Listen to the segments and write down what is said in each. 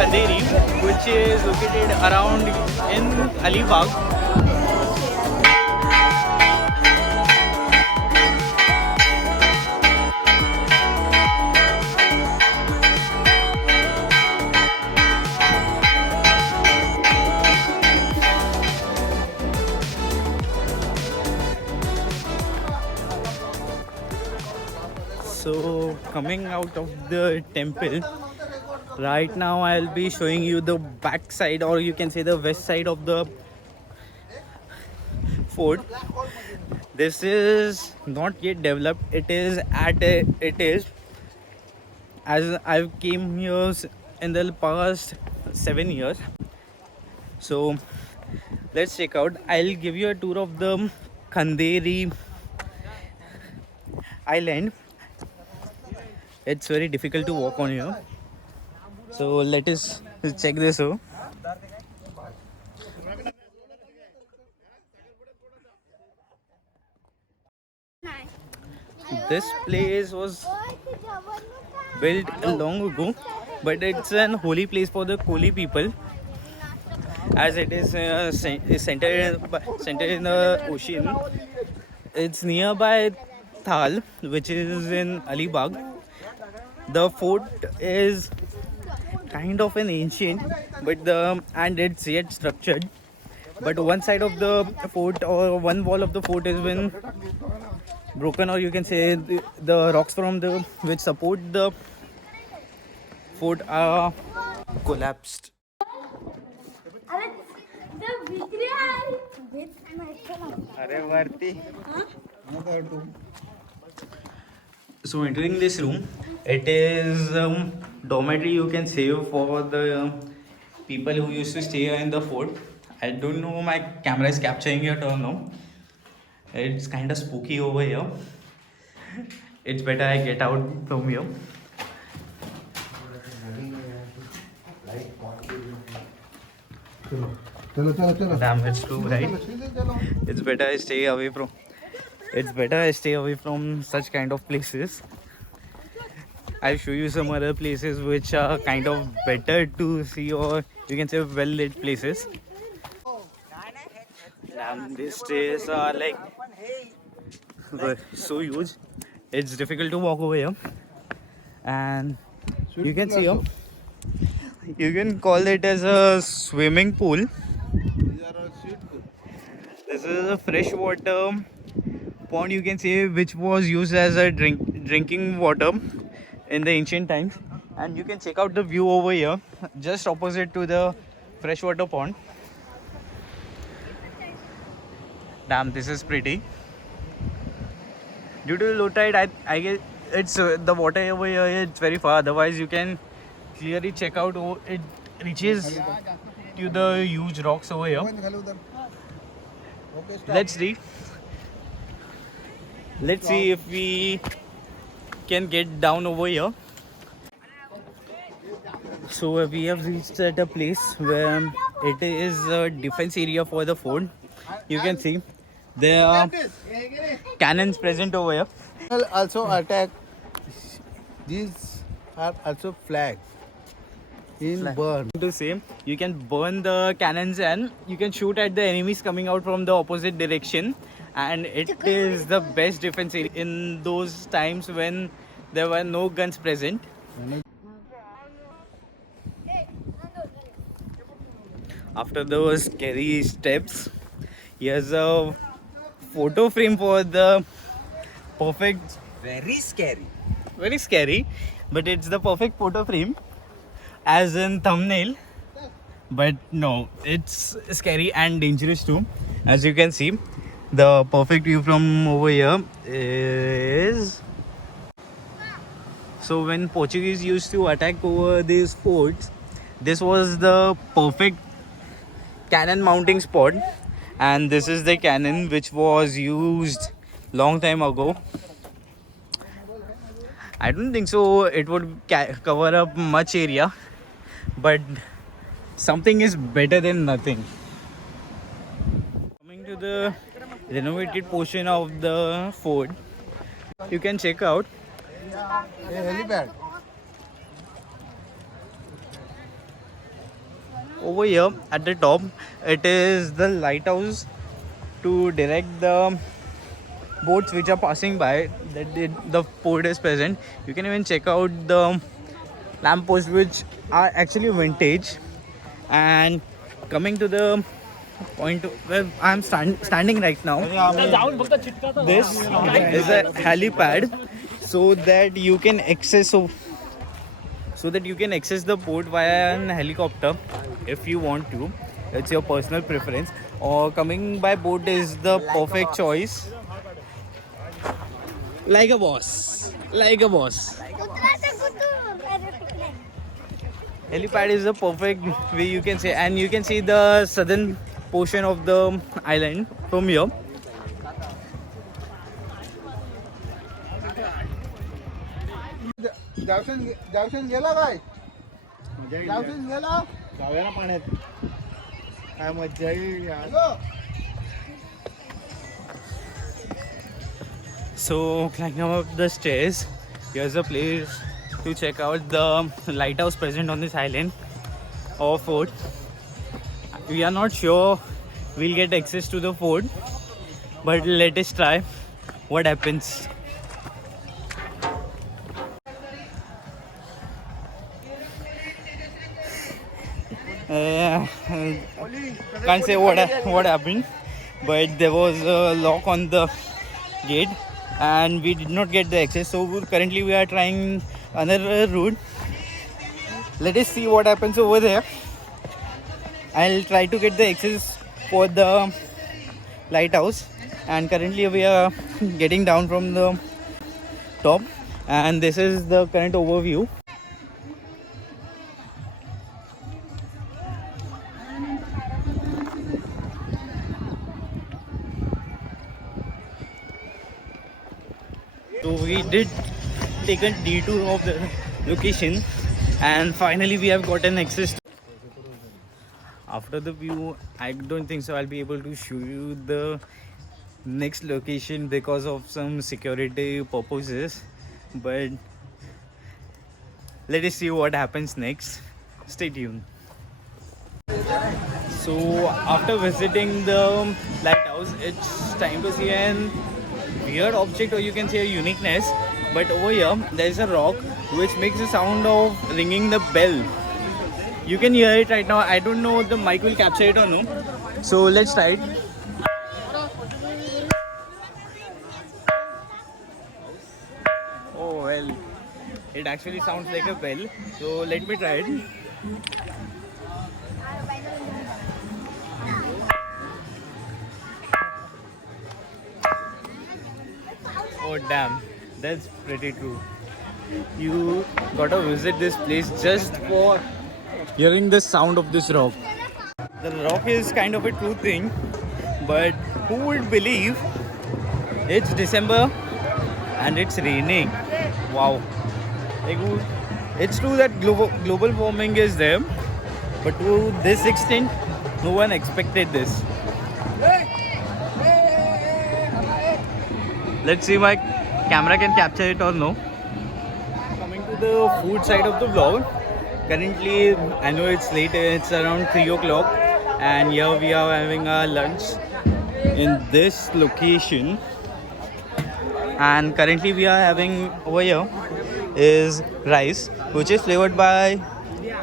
Khanderi, which is located around in Alibag. So coming out of the temple, right now I'll be showing you the back side, or you can say the west side of the fort. This is not yet developed. It is as I came here in the past 7 years. So let's check out. I'll give you a tour of the Khanderi island. It's very difficult to walk on here. So let us check this out. This place was built long ago, but it's an holy place for the Koli people, as it is centered in the ocean. It's nearby Thal, which is in Alibag. The fort is kind of an ancient, but and it's yet structured. But one side of the fort, or one wall of the fort, has been broken, or you can say the rocks from the which support the fort are collapsed. So entering this room, it is dormitory, you can say, for the people who used to stay in the fort. I don't know my camera is capturing it or no. It's kind of spooky over here. It's better I get out from here. Damn, it's too bright. It's better I stay away from. It's better I stay away from such kind of places. I'll show you some other places which are kind of better to see, or you can say well lit places. Damn, these stairs are like so huge. It's difficult to walk over here, and you can see here. You can call it as a swimming pool. This is a freshwater pond, you can say, which was used as a drinking water in the ancient times. And you can check out the view over here, just opposite to the freshwater pond. Damn, this is pretty. Due to low tide, I guess it's the water over here. It's very far. Otherwise, you can clearly check out. It reaches to the huge rocks over here. Let's see. Let's see if we can get down over here. So we have reached at a place where it is a defense area for the fort. You can see there are cannons present over here. Also attack. These are also flags in burn. To say, you can burn the cannons and you can shoot at the enemies coming out from the opposite direction, and it is the best defense area in those times when there were no guns present. After those scary steps, here's a photo frame for the perfect. Very scary, but it's the perfect photo frame, as in thumbnail. But no, it's scary and dangerous too. As you can see, the perfect view from over here is. So when Portuguese used to attack over these forts, this was the perfect cannon mounting spot, and this is the cannon which was used long time ago. I don't think so it would cover up much area, but something is better than nothing. Coming to the renovated portion of the fort, you can check out A helipad. over here at the top, it is the lighthouse to direct the boats which are passing by. That the port is present. You can even check out the lampposts which are actually vintage. And coming to the point where I'm standing right now, this is a helipad so that you can access the port via an helicopter if you want to. It's your personal preference, or coming by boat is the perfect choice. Like a boss, like a boss. Helipad is the perfect way, you can say, and you can see the southern portion of the island from here. जावशन गेला काय जावशन गेला जाऊया ना पाण्यात काय मज्जा येईल यार. So climbing up the stairs, here's a place to check out the lighthouse present on this island or fort. We are not sure we'll get access to the fort, but let us try what happens. Can't say what happened, but there was a lock on the gate and we did not get the access. So currently we are trying another route. Let us see what happens over there. I'll try to get the access for the lighthouse, and currently we are getting down from the top, and this is the current overview. So we did take a detour of the location, and finally we have gotten access. After the view, I don't think so I'll be able to show you the next location because of some security purposes, but let us see what happens next. Stay tuned. So after visiting the lighthouse, it's time to see an weird object, or you can say a uniqueness. But over here there is a rock which makes the sound of ringing the bell. You can hear it right now. I don't know the mic will capture it or no, so let's try it. Oh well, it actually sounds like a bell, so let me try it. Oh damn, that's pretty true. You gotta visit this place just for hearing the sound of this rock. The rock is kind of a true thing, but who would believe it's December and it's raining? Wow. It's true that global warming is there, but to this extent, no one expected this. Let's see if my camera can capture it or no. Coming to the food side of the vlog, currently I know it's late, it's around 3 o'clock, and here we are having our lunch in this location. And currently we are having over here is rice, which is flavored by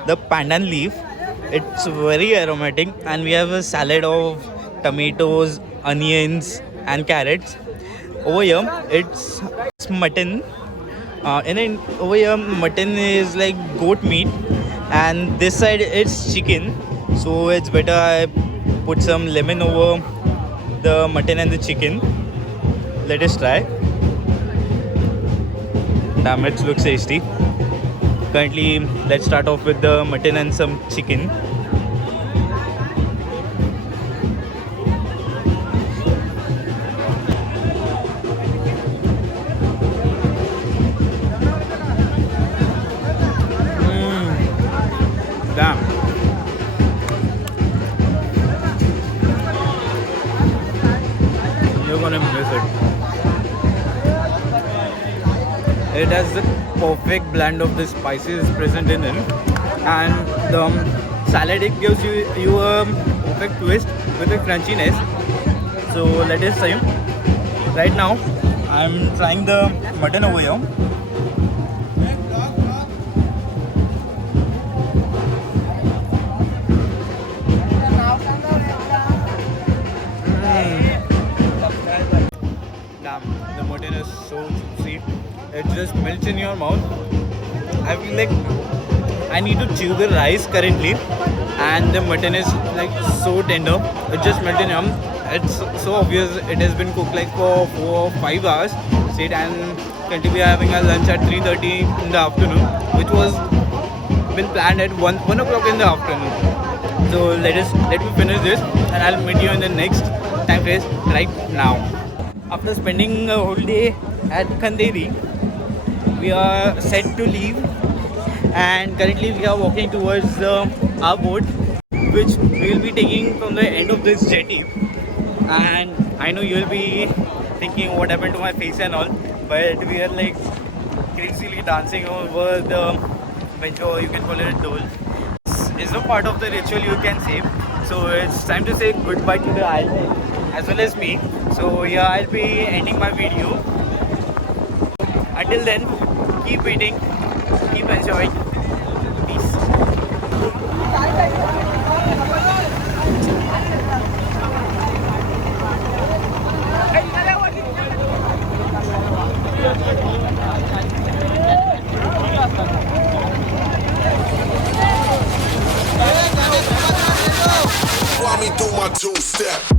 the pandan leaf. It's very aromatic, and we have a salad of tomatoes, onions and carrots. Over here it's mutton. Over here mutton is like goat meat, and this side it's chicken. So it's better I put some lemon over the mutton and the chicken. Let us try. Damn, it looks tasty. Currently, let's start off with the mutton and some chicken. Damn. You're gonna miss it. It has the perfect blend of the spices present in it, and the salad, it gives you a perfect twist with the crunchiness. So let us try. Right now, I'm trying the mutton over here. Damn, the mutton is so juicy. It just melts in your mouth. I feel like I need to chew the rice currently, and the mutton is like so tender. It just melts in your mouth. It's so obvious it has been cooked like for 4 or 5 hours straight, and currently we are having our lunch at 3:30 in the afternoon, which was been planned at 1 o'clock in the afternoon. So let me finish this, and I'll meet you in the next time phase right now. After spending a whole day at Kanderi, we are set to leave, and currently we are walking towards our boat, which we will be taking from the end of this jetty. And I know you'll be thinking what happened to my face and all, but we are like crazily dancing over the bench, or you can call it a dole. It's a part of the ritual, you can say. So it's time to say goodbye to the island as well as me. So yeah, I'll be ending my video. Until then, keep eating, keep enjoying. Peace. While me do my two-step.